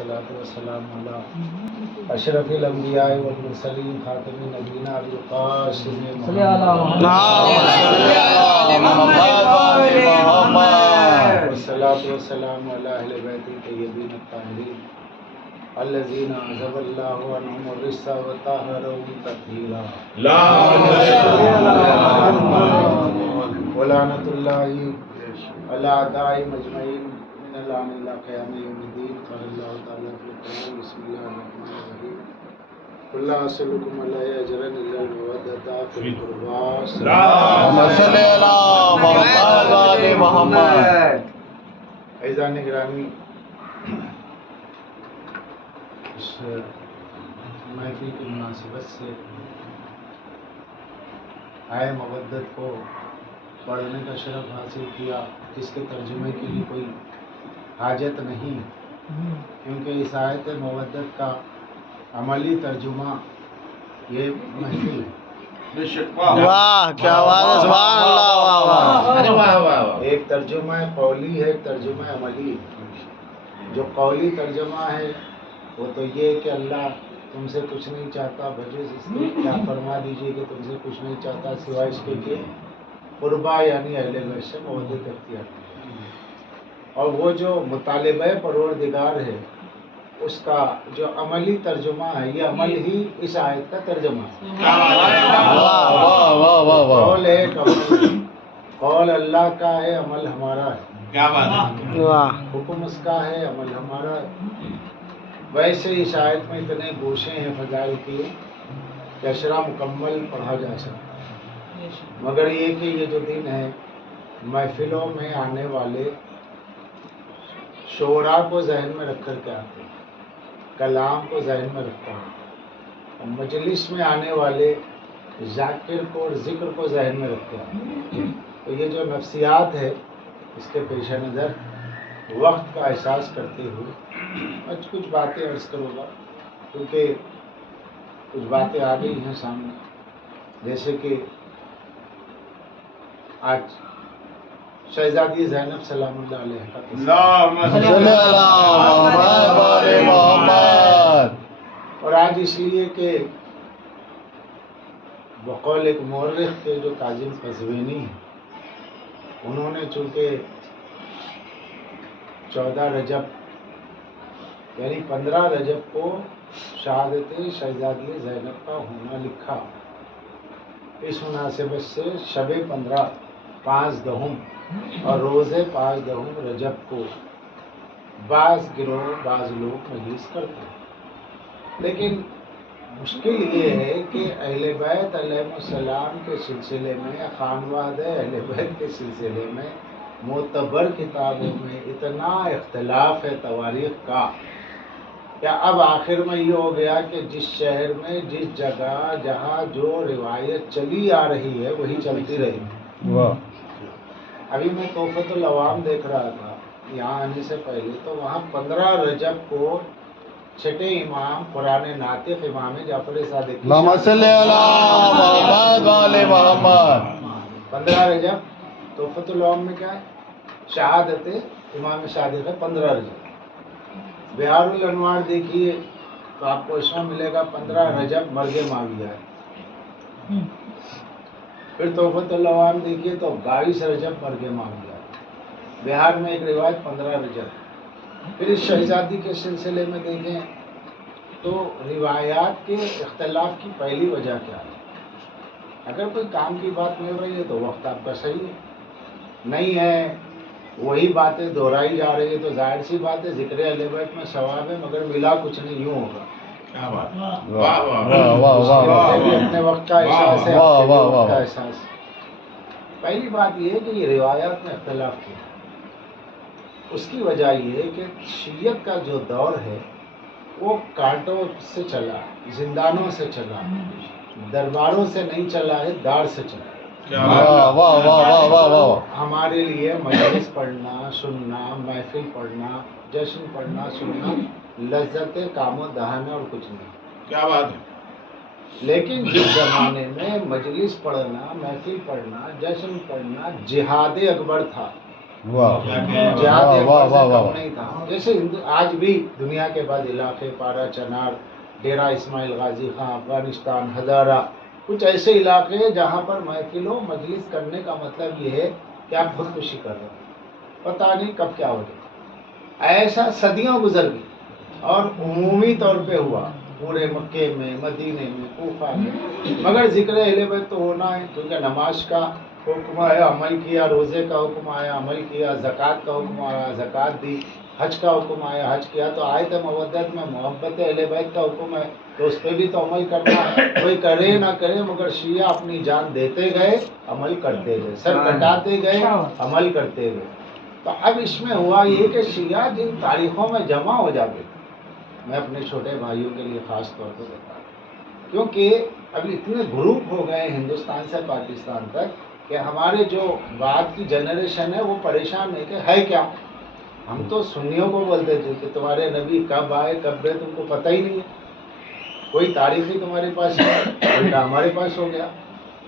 والصلاة والسلام على اشرف الانبیاء والمرسلین خاتم نبینا ابی القاسم محمد والصلاة والسلام على اہل بیت الطیبین الطاہرین الذین عذب اللہ عنہم الرجس وطہرهم تطہیرا ولعنۃ اللہ علی اعدائهم اجمعین من الان الى قیام یوم الدین. قال اللہ تعالی فی القرآن بسم اللہ الرحمن الرحیم قل لا اسألکم علیہ اجرا الا المودۃ فی القربى. اللهم صل علی محمد. عزیزان گرامی، اس محفل کی مناسبت سے آئے مودت کو پڑھنے کا شرف حاصل کیا. اس کے ترجمے کے لیے کوئی حاجت نہیں، کیونکہ اس آیت مودت کا عملی ترجمہ یہ محفل ہے. واہ کیا بات ہے، سبحان اللہ. واہ ایک ترجمہ قولی ہے، ایک ترجمہ عملی. جو قولی ترجمہ ہے وہ تو یہ کہ اللہ تم سے کچھ نہیں چاہتا، بجز اس کے کیا فرما دیجئے کہ تم سے کچھ نہیں چاہتا سوائے اس کے کہ قربا یعنی اہل بیت سے مودت اختیار کی. اور وہ جو مطالبہ پروردگار ہے اس کا جو عملی ترجمہ ہے، یہ عمل ہی اس آیت کا ترجمہ ہے. قول ہے، قول اللہ کا ہے، عمل ہمارا ہے. کیا بات ہے، حکم اس کا ہے، عمل ہمارا ہے. ویسے اس آیت میں اتنے گوشے ہیں فضائل کی کہ اشرا مکمل پڑھا جا سکتا، مگر یہ کہ یہ جو دن ہے محفلوں میں آنے والے شعراء کو ذہن میں رکھ کر کے آتے ہیں، کلام کو ذہن میں رکھتا ہے، مجلس میں آنے والے ذاکر کو اور ذکر کو ذہن میں رکھتے ہیں. تو یہ جو نفسیات ہے اس کے پیش نظر وقت کا احساس کرتے ہوئے آج کچھ باتیں عرض کروں گا، کیونکہ کچھ باتیں آ گئی ہیں سامنے. جیسے کہ آج شہزادی زینب سلام اللہ علیہ کا اور آج اس لیے کہ بقول ایک مورخ کے جو کاظم قزوینی ہیں، انہوں نے چونکہ 14 رجب یعنی 15 رجب کو شہادت شہزادی زینب کا ہونا لکھا. اس مناسبت سے شب 15 5 دہم اور روز 5 دہم رجب کو بعض گروہ بعض لوگ مجلس کرتے ہیں. لیکن مشکل یہ ہے کہ اہل بیت علیہ السلام کے سلسلے میں، خانوادہ اہل بیت کے سلسلے میں معتبر کتابوں میں اتنا اختلاف ہے تواریخ کا کہ اب آخر میں یہ ہو گیا کہ جس شہر میں جس جگہ جہاں جو روایت چلی آ رہی ہے وہی چلتی رہی. ابھی میں تحفۃ العوام دیکھ رہا تھا یہاں آنے سے پہلے، تو وہاں 15 رجب کو چھٹے امام قرآن ناطق امام جعفر صادق 15 رجب تحفۃ العوام میں کیا ہے؟ شہادت امام صادق ہے 15 رجب. بہار الانوار دیکھیے تو آپ کو اس میں ملے گا 15 رجب مرگ معاویہ ہے. پھر تحفۃ العوام دیکھیے تو 22 رجب مرگ معاویہ ہے. بہار میں ایک روایت 15 رجب. پھر اس شہزادی کے سلسلے میں دیکھیں تو روایات کے اختلاف کی پہلی وجہ کیا ہے؟ اگر کوئی کام کی بات مل رہی ہے تو وقت آپ کا صحیح ہے، نہیں ہے وہی باتیں دہرائی جا رہی ہے تو ظاہر سی بات ہے ذکر اہل بیت میں ثواب ہے مگر ملا کچھ نہیں، یوں ہوگا. اپنے وقت کا احساس ہے، وقت کا احساس. پہلی بات یہ ہے کہ یہ روایات میں اختلاف کیا. اس کی وجہ یہ ہے کہ شیعت کا جو دور ہے وہ کانٹوں سے چلا، زندانوں سے چلا، درباروں سے نہیں چلا ہے، دار سے چلا. ہمارے لیے مجلس پڑھنا، سننا، محفل پڑھنا، جشن پڑھنا، سننا لذت کام و دہن اور کچھ نہیں. کیا بات ہے. لیکن جس زمانے میں مجلس پڑھنا، محفل پڑھنا، جشن پڑھنا جہاد اکبر تھا، جہاد ایک بار سے کم نہیں تھا. جیسے آج بھی دنیا کے بعض علاقے پارا چنار ڈیرہ اسماعیل غازی خان افغانستان ہزارہ کچھ ایسے علاقے ہیں جہاں پر محفل و مجلس کرنے کا مطلب یہ ہے کہ آپ خودکشی کر رہے ہیں, پتہ نہیں کب کیا ہو گیا. ایسا صدیوں گزر گئی اور عمومی طور پہ ہوا پورے مکے میں مدینے میں کوفہ میں, مگر ذکر اہل بیت تو ہونا ہے کیونکہ نماز کا حکم ہے عمل کیا, روزے کا حکم آیا عمل کیا, زکوٰۃ کا حکم آیا زکوٰۃ دی, حج کا حکم آیا حج کیا. تو آیت مودت میں محبت اہل بیت کا حکم ہے تو اس پہ بھی تو عمل کرنا ہے. کوئی کرے نہ کرے مگر شیعہ اپنی جان دیتے گئے عمل کرتے گئے, سر کٹاتے گئے عمل کرتے گئے. تو اب اس میں ہوا یہ کہ شیعہ جن تاریخوں میں جمع ہو جاتے, میں اپنے چھوٹے بھائیوں کے لیے خاص طور پر بتا رہا ہوں کیونکہ ابھی اتنے گروپ ہو گئے ہندوستان سے پاکستان تک کہ ہمارے جو بعد کی جنریشن ہے وہ پریشان ہے کہ ہے کیا. ہم تو سنیوں کو بولتے تھے کہ تمہارے نبی کب آئے کب گئے تم کو پتہ ہی نہیں ہے, کوئی تاریخ ہی تمہارے پاس ہے, الٹا ہمارے پاس ہو گیا.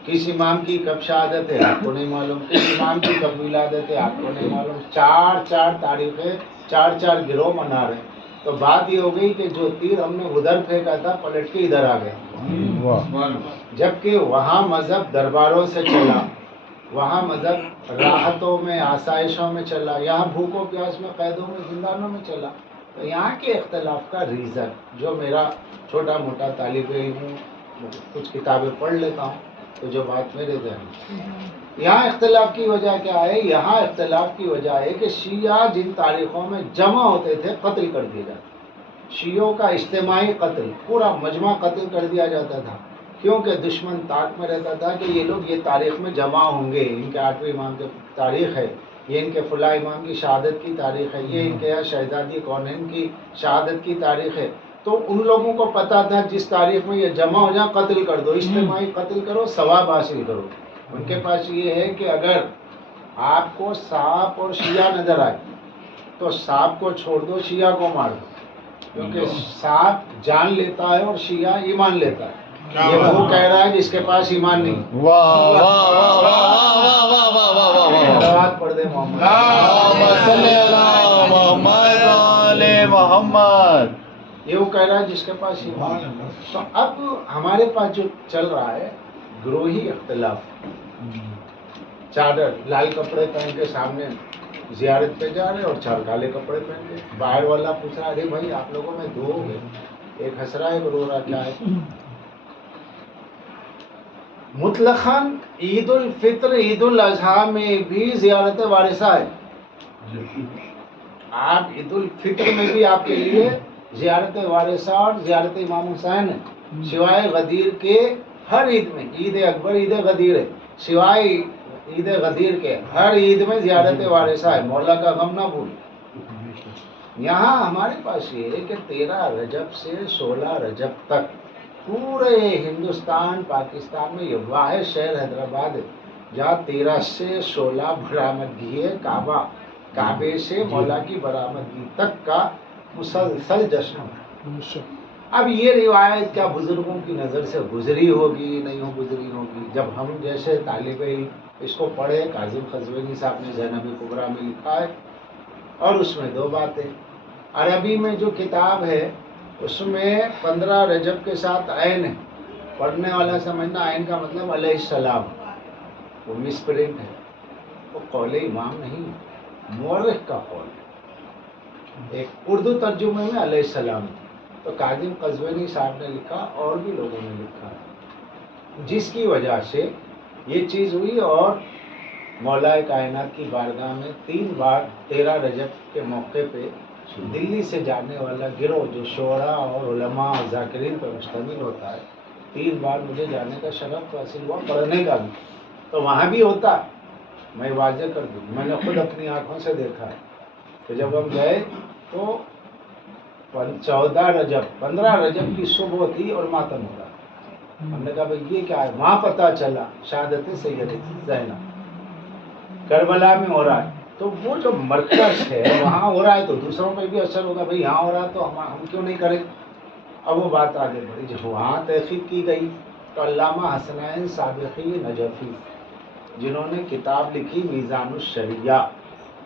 کس امام کی کب شہادت ہے آپ کو نہیں معلوم, کس امام کی کب ولادت ہے آپ کو نہیں معلوم. چار تاریخیں چار گروہ منا رہے ہیں. تو بات یہ ہو گئی کہ جو تیر ہم نے ادھر پھینکا تھا پلٹ کے ادھر آ گیا, جبکہ وہاں مذہب درباروں سے چلا, وہاں مذہب راحتوں میں آسائشوں میں چلا, یہاں بھوکوں پیاس میں قیدوں میں زندانوں میں چلا. تو یہاں کے اختلاف کا ریزن جو میرا چھوٹا موٹا طالب علم ہوں, کچھ کتابیں پڑھ لیتا ہوں تو جو بات میرے ذہن میں, یہاں اختلاف کی وجہ کیا ہے؟ یہاں اختلاف کی وجہ ہے کہ شیعہ جن تاریخوں میں جمع ہوتے تھے قتل کر دیے جاتے, شیعوں کا اجتماعی قتل, پورا مجمع قتل کر دیا جاتا تھا کیونکہ دشمن طاق میں رہتا تھا کہ یہ لوگ یہ تاریخ میں جمع ہوں گے, ان کے 8ویں امام کی تاریخ ہے, یہ ان کے فلاں امام کی شہادت کی تاریخ ہے, یہ ان کے یہاں شہزادی کونین کی شہادت کی تاریخ ہے. تو ان لوگوں کو پتا تھا جس تاریخ میں یہ جمع ہو جائیں قتل کر دو, اجتماعی قتل کرو ثواب حاصل کرو. ان کے پاس یہ ہے کہ اگر آپ کو سانپ اور شیعہ نظر آئے تو سانپ کو چھوڑ دو شیعہ کو مار دو, کیونکہ سانپ جان لیتا ہے اور شیعہ ایمان لیتا ہے. یہ وہ کہہ رہا ہے جس کے پاس ایمان نہیں. بات پڑھ دے محمد. یہ وہ کہہ رہا ہے جس کے پاس ایمان نہیں. تو اب ہمارے پاس جو چل رہا ہے گروہی اختلاف, چادر لال کپڑے پہن کے سامنے زیارت پہ جا رہے اور 4 کالے کپڑے پہن کے. باہر والا پوچھ رہا ارے بھائی آپ لوگوں میں 2 ہو گئے, ایک ہنس رہا ہے ایک رو رہا, کیا ہے؟ مطلقاً عید الفطر عید الاضحیٰ میں بھی زیارت وارثہ ہے. آپ عید الفطر میں بھی آپ کے لیے زیارت وارثہ اور زیارت امام حسین ہے, سوائے غدیر کے ہر عید میں. عید اکبر عید غدیر ہے, سوائے عید غدیر کے ہر عید میں زیارت وارثہ ہے. مولا کا غم نہ بھول. یہاں ہمارے پاس یہ ہے کہ 13 رجب سے 16 رجب تک پورے ہندوستان پاکستان میں یہ واحد شہر حیدرآباد ہے جہاں 13 سے 16 برآمدگی ہے کعبہ, کعبے سے مولا کی برآمدگی تک کا مسلسل جشن ہے. اب یہ روایت کیا بزرگوں کی نظر سے گزری ہوگی نہیں گزری ہوگی. جب ہم جیسے طالب علم اس کو پڑھے, کاظم قزوینی صاحب نے زینب کبریٰ میں لکھا ہے اور اس میں 2 باتیں. عربی میں جو کتاب ہے اس میں 15 رجب کے ساتھ عین ہے, پڑھنے والا سمجھنا عین کا مطلب علیہ السلام, وہ مس پرنٹ ہے, وہ قول امام نہیں مورخ کا قول ہے. ایک اردو ترجمے میں علیہ السلام, تو کاظم قزوینی صاحب نے لکھا اور بھی لوگوں نے لکھا, جس کی وجہ سے یہ چیز ہوئی. اور مولا کائنات کی بارگاہ میں 3 بار 13 رجب کے موقع پہ دلی سے جانے والا گروہ جو شعراء اور علماء اور ذاکرین پر مشتمل ہوتا ہے, 3 بار مجھے جانے کا شرف حاصل ہوا, پڑھنے کا بھی. تو وہاں بھی ہوتا, میں واضح کر دوں, میں نے خود اپنی آنکھوں سے دیکھا ہے کہ جب ہم گئے تو 14 رجب 15 رجب کی صبح تھی اور ماتم ہو رہا. ہم نے کہا بھائی یہ کیا ہے؟ وہاں پتہ چلا شہادت سید زینب کربلا میں ہو رہا ہے. تو وہ جو مرکز ہے وہاں ہو رہا ہے تو دوسروں پہ بھی اثر ہوگا, بھائی یہاں ہو رہا ہے تو ہم کیوں نہیں کریں. اب وہ بات آگے بڑھی. جب وہاں تحقیق کی گئی تو علامہ حسنین سابقی نجفی جنہوں نے کتاب لکھی میزان الشریعہ,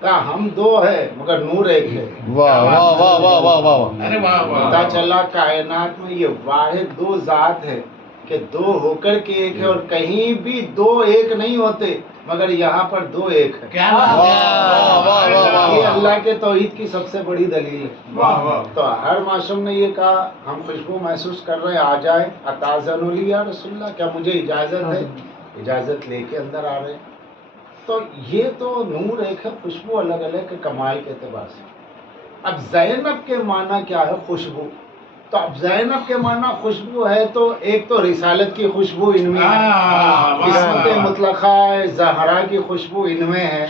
کہا ہم دو ہے مگر نور ایک ہے. واہ واہ واہ واہ واہ واہ. ارے واہ واہ. پتا چلا کائنات میں یہ واحد دو ذات ہے کہ دو ہو کر کے ایک ہے، اور کہیں بھی دو ایک نہیں ہوتے مگر یہاں پر دو ایک ہے. کیا بات ہے. واہ واہ واہ واہ. یہ اللہ کے توحید کی سب سے بڑی دلیل ہے. واہ واہ. تو ہر معصوم نے یہ کہا ہم خوشبو محسوس کر رہے ہیں، آ جائیں. اتاذن لی یا رسول اللہ، کیا مجھے اجازت ہے؟ اجازت لے کے اندر آ رہے ہیں. تو یہ تو نور ایک ہے، خوشبو الگ الگ ہے کمال کے اعتبار سے. اب زینب کے معنی کیا ہے؟ خوشبو. تو اب زینب کے معنی خوشبو ہے تو ایک تو رسالت کی خوشبو ان میں ہے، قسمت مطلقہ ہے، زہرا کی خوشبو ان میں ہے،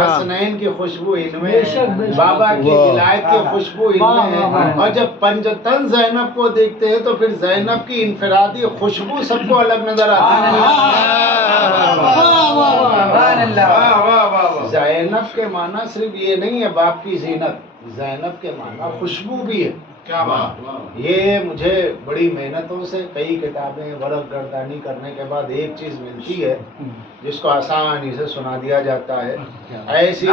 حسنین کی خوشبو ان میں ہے، بابا کی ولایت کی خوشبو ان میں ہے. اور جب پنجتن زینب کو دیکھتے ہیں تو پھر زینب کی انفرادی خوشبو سب کو الگ نظر آتی ہے. زینب کے معنی صرف یہ نہیں ہے باپ کی زینت، زینب کے معنی خوشبو بھی ہے. کیا بات. یہ مجھے بڑی محنتوں سے کئی کتابیں ورق گردانی کرنے کے بعد ایک چیز ملتی ہے جس کو آسانی سے سنا دیا جاتا ہے. ایسی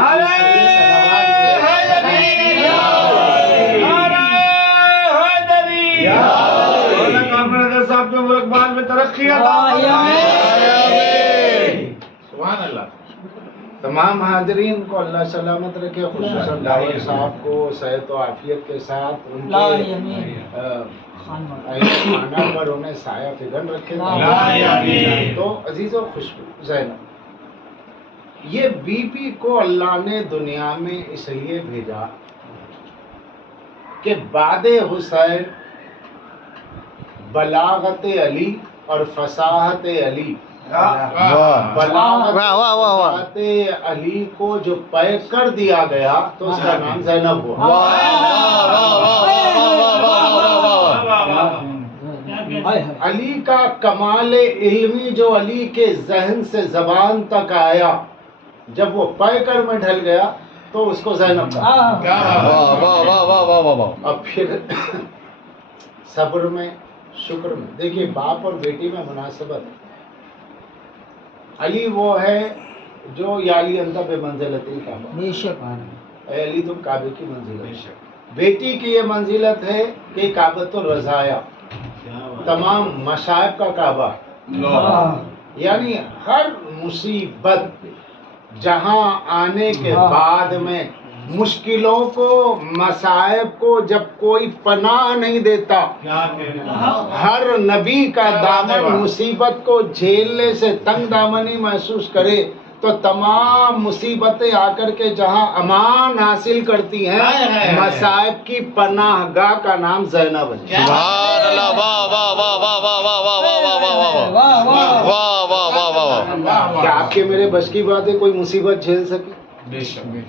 صاحب کے ملکبان میں ترقی سبحان اللہ. تمام حاضرین کو اللہ سلامت رکھے، خصوصاً داور صاحب کو صحت و عافیت کے ساتھ ان کے خانہ پر انہیں سایہ فگن رکھے. تو عزیزو خوشبو زینب، یہ بی بی کو اللہ نے دنیا میں اس لیے بھیجا کہ بعد حسین بلاغت علی اور فصاحت علی، بلاغت علی کو جو پیک کر دیا گیا تو اس کا نام زینب ہوا. علی کا کمال علمی جو علی کے ذہن سے زبان تک آیا جب وہ پے کر میں ڈھل گیا تو اس کو زینب کہا. اب پھر صبر میں شکر میں دیکھیے باپ اور بیٹی میں مناسبت. علی وہ ہے جو یا علی انت بے منزلت الکعبہ، اے علی تم کعبے کی منزلت. بیٹی کی یہ منزلت ہے کہ کعبۃ الرضایا، تمام مصائب کا کعبہ، یعنی ہر مصیبت جہاں آنے کے بعد میں مشکلوں کو مصائب کو جب کوئی پناہ نہیں دیتا، ہر نبی کا دامن مصیبت کو جھیلنے سے تنگ دامنی محسوس کرے تو تمام مصیبتیں آ کر کے جہاں امان حاصل کرتی ہیں، مصائب کی پناہ گاہ کا نام زینب ہے. سبحان اللہ. واہ واہ واہ واہ واہ واہ واہ واہ واہ واہ واہ. کیا آپ کے میرے بس کی بات ہے کوئی مصیبت جھیل سکے؟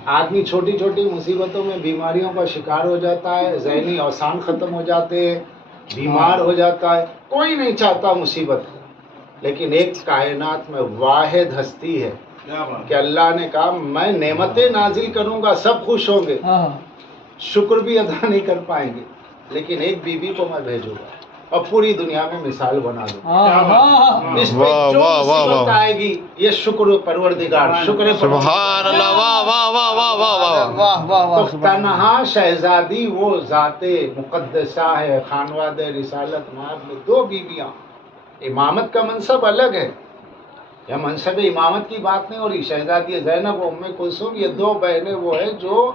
آدمی چھوٹی چھوٹی مصیبتوں میں بیماریوں کا شکار ہو جاتا ہے، ذہنی اوسان ختم ہو جاتے ہیں، بیمار ہو جاتا ہے. کوئی نہیں چاہتا مصیبت، لیکن ایک کائنات میں واحد ہستی ہے کہ اللہ نے کہا میں نعمتیں نازل کروں گا، سب خوش ہوں گے، شکر بھی ادا نہیں کر پائیں گے، لیکن ایک بی بی کو میں بھیجوں گا اور پوری دنیا میں مثال بنا دوں. اس پہ جو مصیبت آئے گی یہ شکر پروردگار، شکر سبحان اللہ. واہ واہ واہ واہ واہ واہ. تو تنہا شہزادی وہ ذات مقدسہ ہے، خانواد رسالت مآب میں دو بیویاں. امامت کا منصب الگ ہے، یہ منصب امامت کی بات نہیں ہو رہی. شہزادی زینب و ام کلثوم یہ دو بہنیں وہ ہیں جو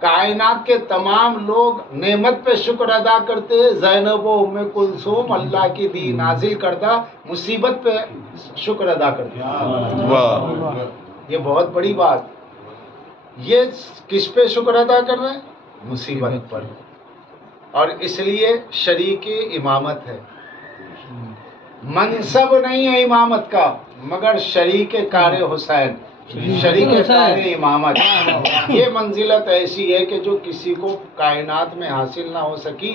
کائنات کے تمام لوگ نعمت پہ شکر ادا کرتے ہیں. زینب و ام کلثوم اللہ کی دی نازل کردہ مصیبت پہ شکر ادا کرتے ہیں. یہ بہت بڑی بات. یہ کس پہ شکر ادا کر رہے ہیں؟ مصیبت پر. اور اس لیے شریک امامت ہے. منصب نہیں ہے امامت کا مگر شریک کار حسین، شریک کار امامت. یہ منزلت ایسی ہے کہ جو کسی کو کائنات میں حاصل نہ ہو سکی.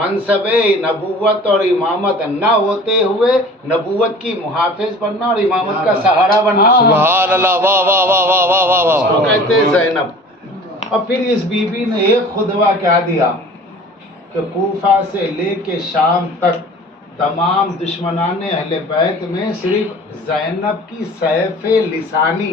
منصب نبوت اور امامت نہ ہوتے ہوئے نبوت کی محافظ بننا اور امامت کا سہارا بننا. سبحان اللہ. واہ واہ واہ واہ واہ واہ واہ. اس کو کہتے ہیں زینب. اور پھر اس بی بی نے ایک خطبہ کیا دیا کہ کوفہ سے لے کے شام تک تمام دشمنان اہل بیت میں صرف زینب کی سیف لسانی